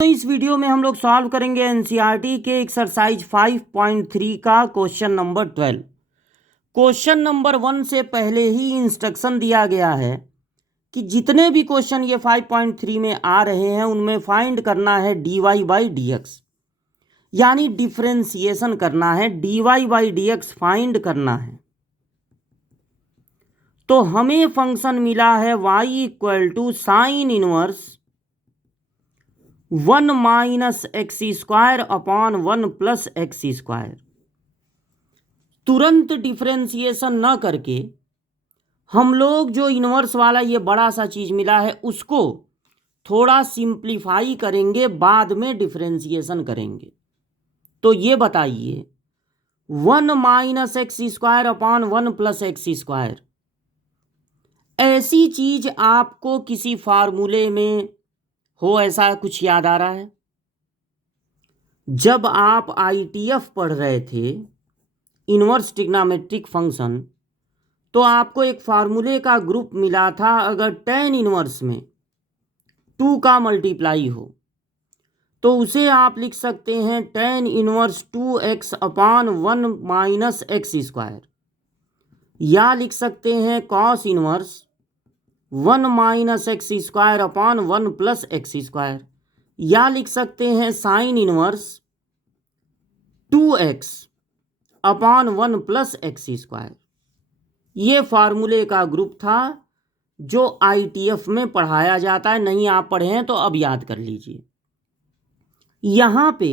तो इस वीडियो में हम लोग सॉल्व करेंगे एनसीईआरटी के एक्सरसाइज 5.3 का क्वेश्चन नंबर 12। क्वेश्चन नंबर 1 से पहले ही इंस्ट्रक्शन दिया गया है कि जितने भी क्वेश्चन ये 5.3 में आ रहे हैं उनमें फाइंड करना है dy बाई डी एक्स, यानी डिफ्रेंसिएशन करना है, dy by d x find करना है। तो हमें फंक्शन मिला है y equal to sine inverse 1 minus x square upon 1 plus x square. तुरंत डिफ्रेंसिएशन न करके हम लोग जो इनवर्स वाला ये बड़ा सा चीज मिला है उसको थोड़ा सिंप्लीफाई करेंगे, बाद में डिफ्रेंसिएशन करेंगे। तो ये बताइए 1 minus x square upon 1 plus x square, ऐसी चीज आपको किसी फार्मूले में हो ऐसा कुछ याद आ रहा है? जब आप आईटीएफ पढ़ रहे थे, इनवर्स ट्रिग्नोमेट्रिक फंक्शन, तो आपको एक फार्मूले का ग्रुप मिला था। अगर tan इनवर्स में 2 का मल्टीप्लाई हो तो उसे आप लिख सकते हैं tan inverse 2x upon 1 minus x square, या लिख सकते हैं cos inverse 1 minus x square upon 1 plus x square, या लिख सकते हैं sine inverse 2x upon 1 plus x square. ये फार्मूले का ग्रुप था जो आईटीएफ में पढ़ाया जाता है। नहीं आप पढ़े हैं तो अब याद कर लीजिए। यहां पे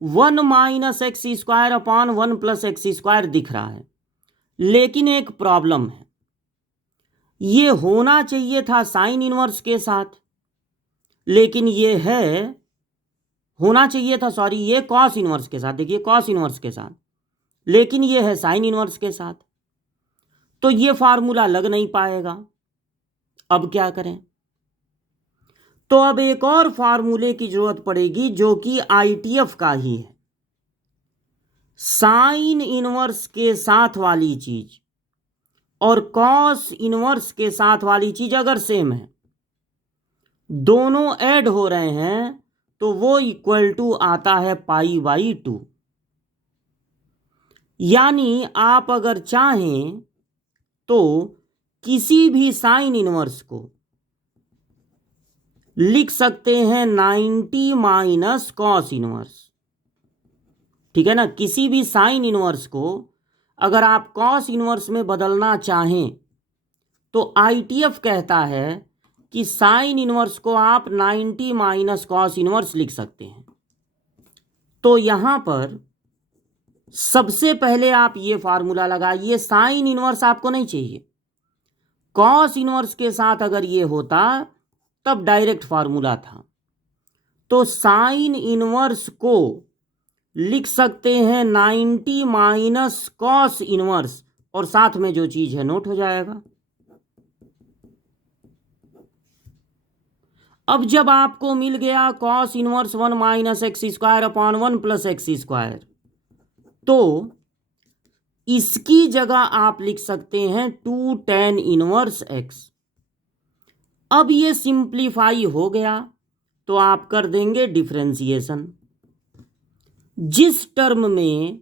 1 minus x square upon 1 plus x square दिख रहा है, लेकिन एक प्रॉब्लम है, ये होना चाहिए था साइन इनवर्स के साथ, लेकिन ये है होना चाहिए था, सॉरी, ये कॉस इनवर्स के साथ, देखिए कॉस इनवर्स के साथ, लेकिन ये है साइन इनवर्स के साथ, तो ये फार्मूला लग नहीं पाएगा। अब क्या करें? तो अब एक और फार्मूले की जरूरत पड़ेगी जो कि आईटीएफ का ही है। साइन इनवर्स के साथ वाली चीज और कॉस इनवर्स के साथ वाली चीज अगर सेम है, दोनों ऐड हो रहे हैं, तो वो इक्वल टू आता है π/2। यानी आप अगर चाहें तो किसी भी साइन इनवर्स को लिख सकते हैं 90 माइनस कॉस इनवर्स, ठीक है ना। किसी भी साइन इनवर्स को अगर आप कॉस इनवर्स में बदलना चाहें तो आईटीएफ कहता है कि साइन इनवर्स को आप 90 माइनस कॉस इनवर्स लिख सकते हैं। तो यहां पर सबसे पहले आप ये फार्मूला लगाइए। साइन इनवर्स आपको नहीं चाहिए, कॉस इनवर्स के साथ अगर ये होता तब डायरेक्ट फार्मूला था। तो साइन इनवर्स को लिख सकते हैं 90 माइनस कॉस इनवर्स, और साथ में जो चीज है नोट हो जाएगा। अब जब आपको मिल गया cos inverse 1 minus x square upon 1 plus x square, तो इसकी जगह आप लिख सकते हैं 2 tan इनवर्स एक्स। अब ये सिंप्लीफाई हो गया तो आप कर देंगे डिफरेंशिएशन। जिस टर्म में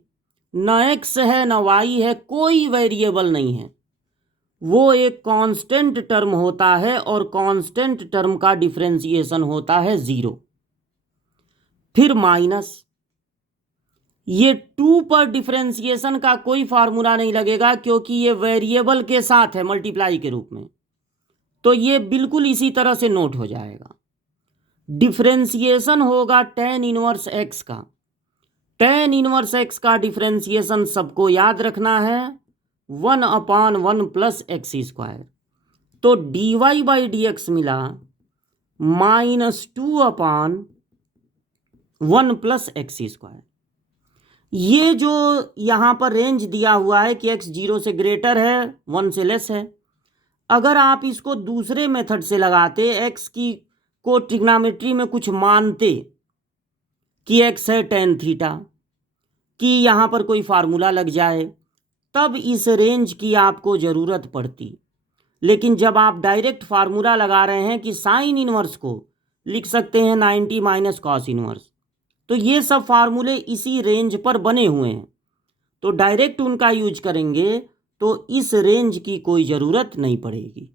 न एक्स है न वाई है, कोई वेरिएबल नहीं है, वो एक कांस्टेंट टर्म होता है, और कांस्टेंट टर्म का डिफरेंशिएशन होता है 0। फिर माइनस, ये 2 पर डिफरेंशिएशन का कोई फार्मूला नहीं लगेगा क्योंकि ये वेरिएबल के साथ है मल्टीप्लाई के रूप में, तो ये बिल्कुल इसी तरह से नोट हो जाएगा। डिफरेंशिएशन होगा tan इनवर्स एक्स का। tan इनवर्स एक्स का डिफरेंशिएशन सबको याद रखना है 1 अपॉन 1 प्लस एक्स स्क्वायर। तो dy बाई डी एक्स मिला -2 अपॉन 1 प्लस एक्स स्क्वायर। ये जो यहां पर रेंज दिया हुआ है कि x 0 से ग्रेटर है 1 से लेस है, अगर आप इसको दूसरे मेथड से लगाते, x की को ट्रिग्नोमेट्री में कुछ मानते कि x है tan थीटा, कि यहां पर कोई फार्मूला लग जाए, तब इस रेंज की आपको जरूरत पड़ती। लेकिन जब आप डायरेक्ट फार्मूला लगा रहे हैं कि साइन इनवर्स को लिख सकते हैं 90 माइनस कॉस इनवर्स। तो ये सब फार्मूले इसी रेंज पर बने हुए हैं, तो डायरेक्ट उनका यूज करेंगे तो इस रेंज की कोई ज़रूरत नहीं पड़ेगी।